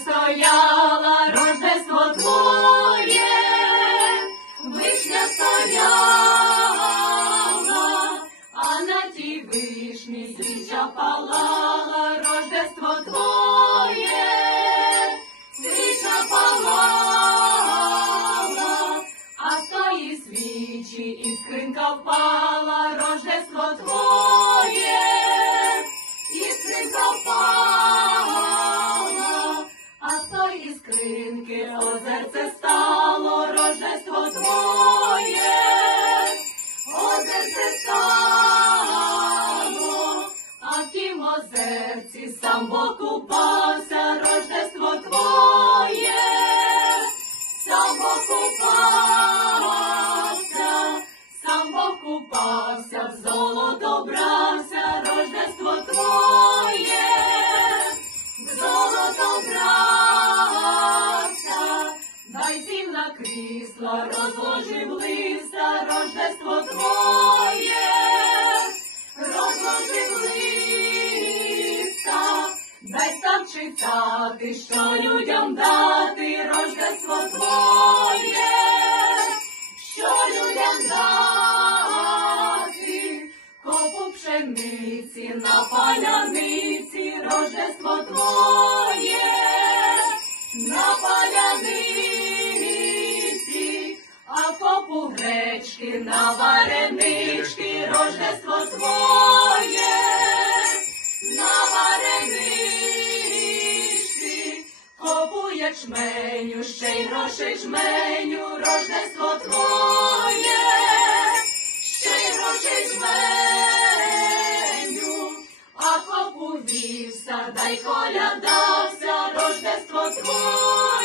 стояла, рождество твоє, вишня стояла, а на тій вишні свіча палала, рождество твоє, свіча палала, а з тої свічі іскринка впала, рождество твоє, іскринка впала, а скринки, озерце стало, рождество твоє, озерце стало, а в тім озерці сам Бог купався, рождество твоє, сам Бог купався, крісла, розложив листа, рождество твоє, розложив листа, дай став читати, що людям дати, рождество твоє, що людям дати, копу пшениці на паляниці, рождество твоє, гречки на варенички, рождество твоє, на варенички, копу ячменю, ще й грошей жменю, рождество твоє, ще й грошей жменю, а копу вівся, дай колядався, рождество твоє.